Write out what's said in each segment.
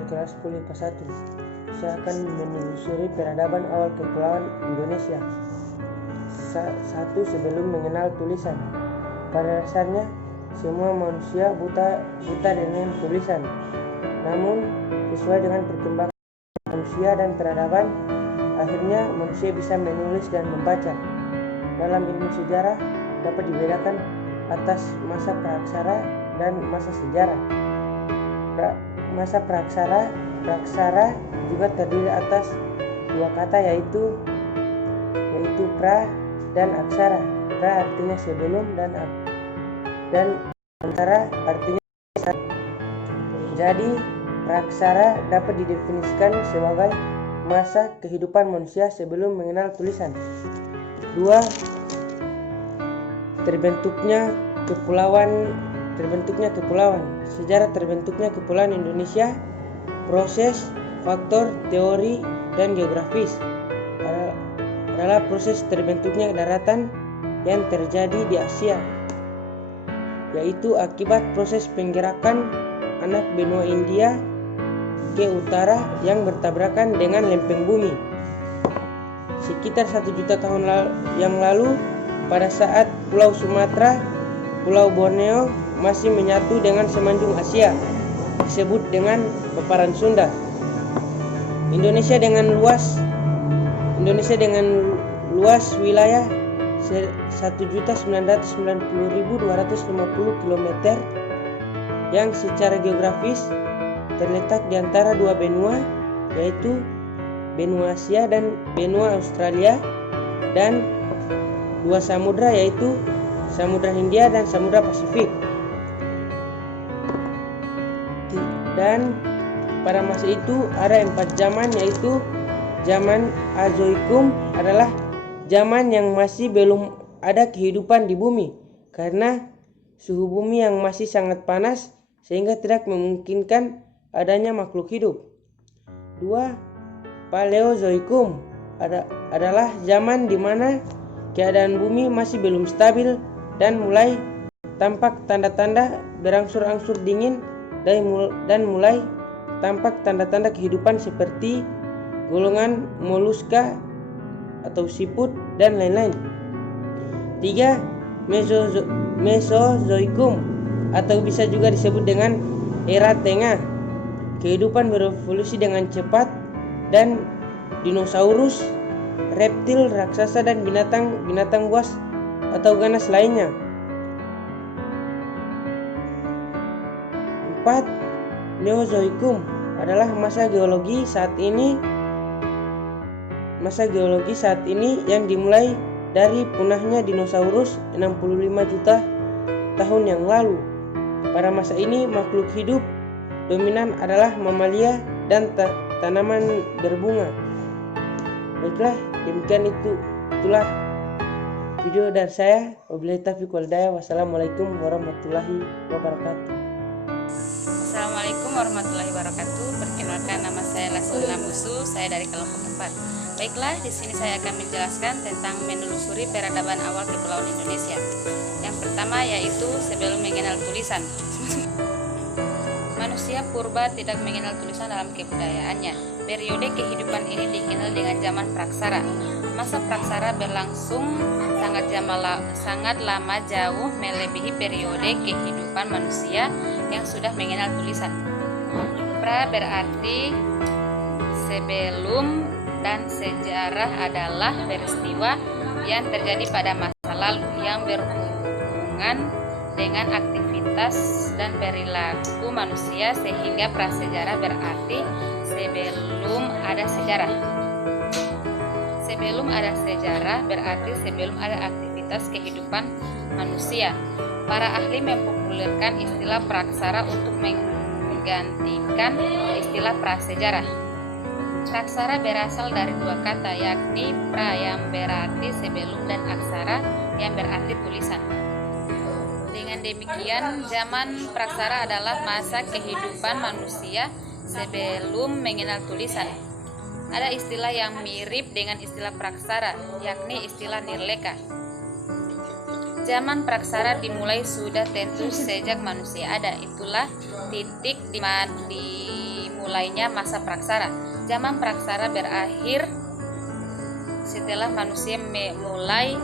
dari kelas 10 IPA 1. Saya akan menelusuri peradaban awal kepulauan Indonesia. Satu, sebelum mengenal tulisan. Pada dasarnya, semua manusia buta dengan tulisan. Namun, sesuai dengan perkembangan manusia dan peradaban, akhirnya manusia bisa menulis dan membaca. Dalam ilmu sejarah dapat dibedakan atas masa praaksara dan masa sejarah. Masa praaksara juga terdiri atas dua kata yaitu pra dan aksara. Pra artinya sebelum dan aksara artinya saat. Jadi praaksara dapat didefinisikan sebagai masa kehidupan manusia sebelum mengenal tulisan. 2. Terbentuknya kepulauan. Sejarah terbentuknya kepulauan Indonesia, proses, faktor, teori, dan geografis adalah proses terbentuknya daratan yang terjadi di Asia, yaitu akibat proses penggerakan anak benua India ke utara yang bertabrakan dengan lempeng bumi. Sekitar 1 juta tahun yang lalu, pada saat Pulau Sumatera, Pulau Borneo masih menyatu dengan semenanjung Asia, disebut dengan paparan Sunda. Indonesia dengan luas wilayah 1.990.250 km yang secara geografis terletak di antara dua benua, yaitu benua Asia dan benua Australia, dan dua samudra yaitu Samudra Hindia dan Samudra Pasifik. Dan pada masa itu ada 4 zaman, yaitu zaman Azoikum adalah zaman yang masih belum ada kehidupan di bumi karena suhu bumi yang masih sangat panas sehingga tidak memungkinkan adanya makhluk hidup. 2. Paleozoikum adalah zaman di mana keadaan bumi masih belum stabil dan mulai tampak tanda-tanda berangsur-angsur dingin dan mulai tampak tanda-tanda kehidupan seperti golongan moluska atau siput dan lain-lain. 3. Mesozoikum atau bisa juga disebut dengan era tengah. Kehidupan berevolusi dengan cepat dan dinosaurus, reptil, raksasa dan binatang buas atau ganas lainnya. 4. Neozoikum adalah masa geologi saat ini yang dimulai dari punahnya dinosaurus 65 juta tahun yang lalu. Pada masa ini makhluk hidup dominan adalah mamalia dan tanaman berbunga. Baiklah, demikian itulah video dari saya. Wabillahi taufiq wal hidayah. Wassalamualaikum warahmatullahi wabarakatuh. Assalamualaikum warahmatullahi wabarakatuh. Perkenalkan, nama saya Lasulina Musu, saya dari kelompok 4. Baiklah, di sini saya akan menjelaskan tentang menelusuri peradaban awal kepulauan Indonesia. Yang pertama yaitu sebelum mengenal tulisan. Manusia purba tidak mengenal tulisan dalam kebudayaannya. Periode kehidupan ini dikenal dengan zaman praksara. Masa praksara berlangsung sangat lama, jauh melebihi periode kehidupan manusia yang sudah mengenal tulisan. Pra berarti sebelum, dan sejarah adalah peristiwa yang terjadi pada masa lalu yang berhubungan dengan aktivitas dan perilaku manusia, sehingga prasejarah berarti sebelum ada sejarah. Sebelum ada sejarah berarti sebelum ada aktivitas kehidupan manusia. Para ahli mempopulerkan istilah praksara untuk menggantikan istilah prasejarah. Praksara berasal dari dua kata, yakni pra yang berarti sebelum dan aksara yang berarti tulisan. Dengan demikian, zaman praksara adalah masa kehidupan manusia sebelum mengenal tulisan. Ada istilah yang mirip dengan istilah praksara, yakni istilah nirleka. Zaman praksara dimulai sudah tentu sejak manusia ada. Itulah titik dimulai dimulainya masa praksara. Zaman praksara berakhir setelah manusia mulai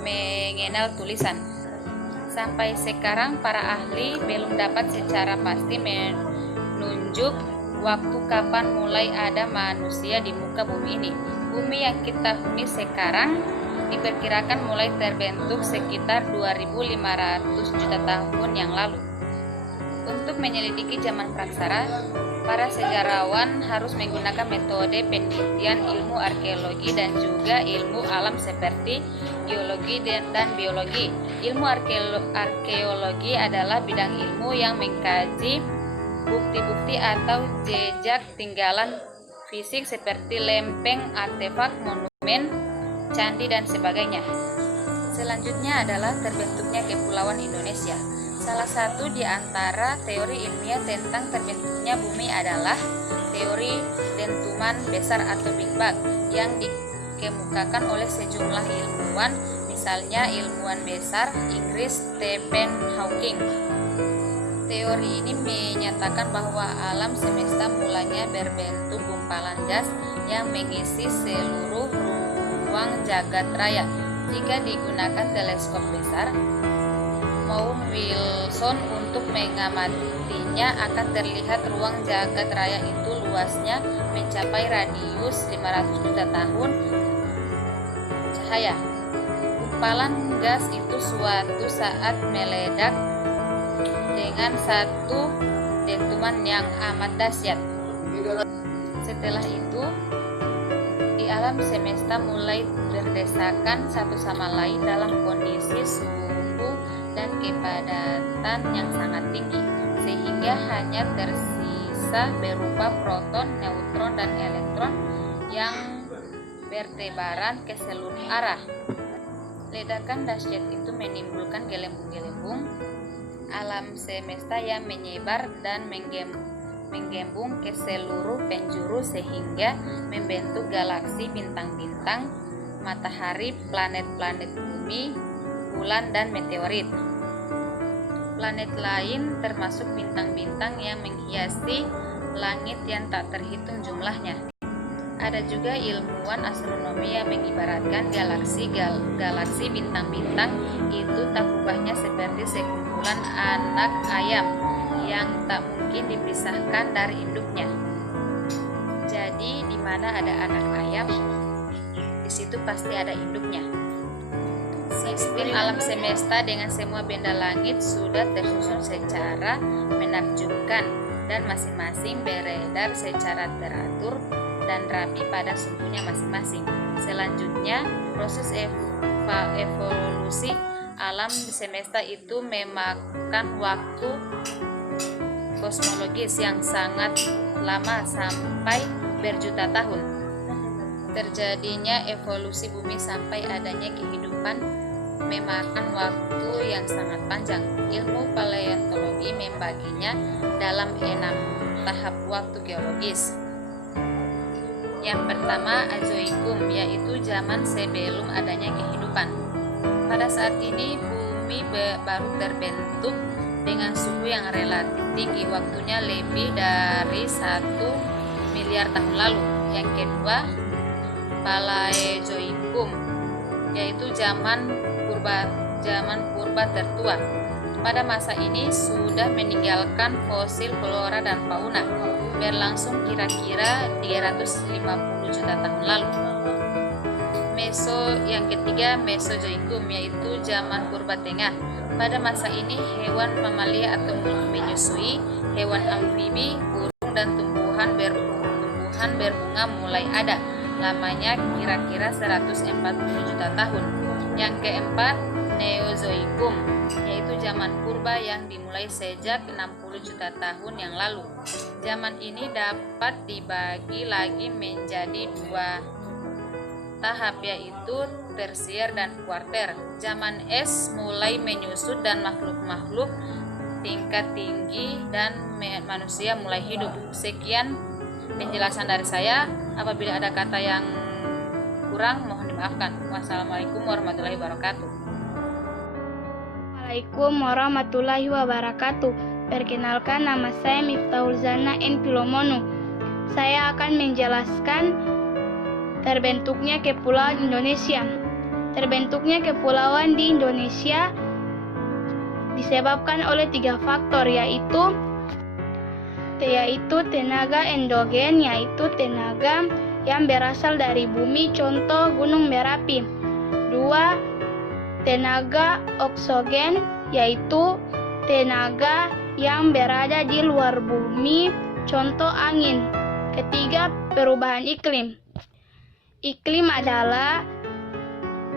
mengenal tulisan. Sampai sekarang para ahli belum dapat secara pasti menunjuk waktu kapan mulai ada manusia di muka bumi ini. Bumi yang kita huni sekarang diperkirakan mulai terbentuk sekitar 2.500 juta tahun yang lalu. Untuk menyelidiki zaman praksara, para sejarawan harus menggunakan metode penelitian ilmu arkeologi dan juga ilmu alam seperti geologi dan biologi. Ilmu arkeologi adalah bidang ilmu yang mengkaji bukti-bukti atau jejak tinggalan fisik seperti lempeng, artefak, monumen, candi, dan sebagainya. Selanjutnya adalah terbentuknya Kepulauan Indonesia. Salah satu di antara teori ilmiah tentang terbentuknya bumi adalah teori dentuman besar atau Big Bang yang dikemukakan oleh sejumlah ilmuwan, misalnya ilmuwan besar Inggris Stephen Hawking. Teori ini menyatakan bahwa alam semesta mulanya berbentuk gumpalan gas yang mengisi seluruh ruang jagat raya. Jika digunakan teleskop besar maupun Wilson untuk mengamatinya, akan terlihat ruang jagat raya itu luasnya mencapai radius 500 juta tahun cahaya. Gumpalan gas itu suatu saat meledak dengan satu dentuman yang amat dahsyat. Setelah itu, di alam semesta mulai berdesakan satu sama lain dalam kondisi suhu dan kepadatan yang sangat tinggi, sehingga hanya tersisa berupa proton, neutron, dan elektron yang bertebaran ke seluruh arah. Ledakan dahsyat itu menimbulkan gelembung-gelembung alam semesta yang menyebar dan menggembung ke seluruh penjuru sehingga membentuk galaksi, bintang-bintang, matahari, planet-planet bumi, bulan, dan meteorit. Planet lain termasuk bintang-bintang yang menghiasi langit yang tak terhitung jumlahnya. Ada juga ilmuwan astronomi yang mengibaratkan galaksi bintang-bintang itu tak ubahnya seperti sekumpulan anak ayam yang tak mungkin dipisahkan dari induknya. Jadi di mana ada anak ayam, di situ pasti ada induknya. Sistem alam semesta dengan semua benda langit sudah tersusun secara menakjubkan dan masing-masing beredar secara teratur dan rapi pada sumpunya masing-masing. Selanjutnya, proses evolusi alam semesta itu memakan waktu kosmologis yang sangat lama sampai berjuta tahun. Terjadinya evolusi bumi sampai adanya kehidupan memakan waktu yang sangat panjang. Ilmu paleontologi membaginya dalam 6 tahap waktu geologis. Yang pertama, Azoikum, yaitu zaman sebelum adanya kehidupan. Pada saat ini bumi baru terbentuk dengan suhu yang relatif tinggi, waktunya lebih dari 1 miliar tahun lalu. Yang kedua, Paleozoikum, yaitu zaman purba tertua. Pada masa ini sudah meninggalkan fosil flora dan fauna, berlangsung kira-kira 350 juta tahun lalu. Yang ketiga, Mesozoikum, yaitu zaman purba tengah. Pada masa ini hewan mamalia atau menyusui, hewan amfibi, burung, dan tumbuhan berbunga mulai ada. Lamanya kira-kira 140 juta tahun. Yang keempat, Neozoikum, yaitu zaman purba yang dimulai sejak 60 juta tahun yang lalu. Zaman ini dapat dibagi lagi menjadi 2 tahap, yaitu tersier dan kuarter. Zaman es mulai menyusut dan makhluk-makhluk tingkat tinggi dan manusia mulai hidup. Sekian penjelasan dari saya. Apabila ada kata yang kurang, mohon dimaafkan. Wassalamualaikum warahmatullahi wabarakatuh. Waalaikumsalam warahmatullahi wabarakatuh. Perkenalkan, nama saya Miftahul Zana N. Pilomonu. Saya akan menjelaskan terbentuknya kepulauan Indonesia. Terbentuknya kepulauan di Indonesia disebabkan oleh 3 faktor, yaitu tenaga endogen, yaitu tenaga yang berasal dari bumi, contoh Gunung Merapi. 2. Tenaga oksogen, yaitu tenaga yang berada di luar bumi, contoh angin. Ketiga, perubahan iklim. Iklim adalah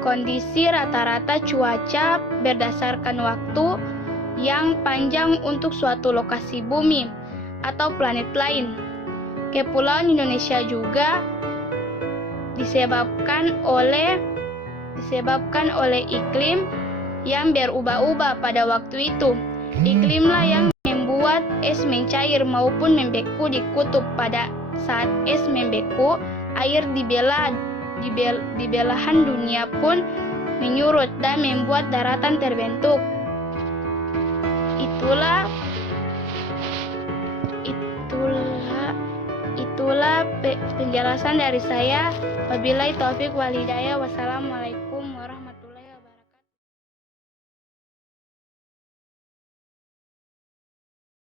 kondisi rata-rata cuaca berdasarkan waktu yang panjang untuk suatu lokasi bumi atau planet lain. Kepulauan Indonesia juga disebabkan oleh iklim yang berubah-ubah pada waktu itu. Iklimlah yang membuat es mencair maupun membeku di kutub. Pada saat es membeku, air di belahan dunia pun menyurut dan membuat daratan terbentuk. Itulah penjelasan dari saya. Wabillahi taufik wal hidayah. Wassalamualaikum.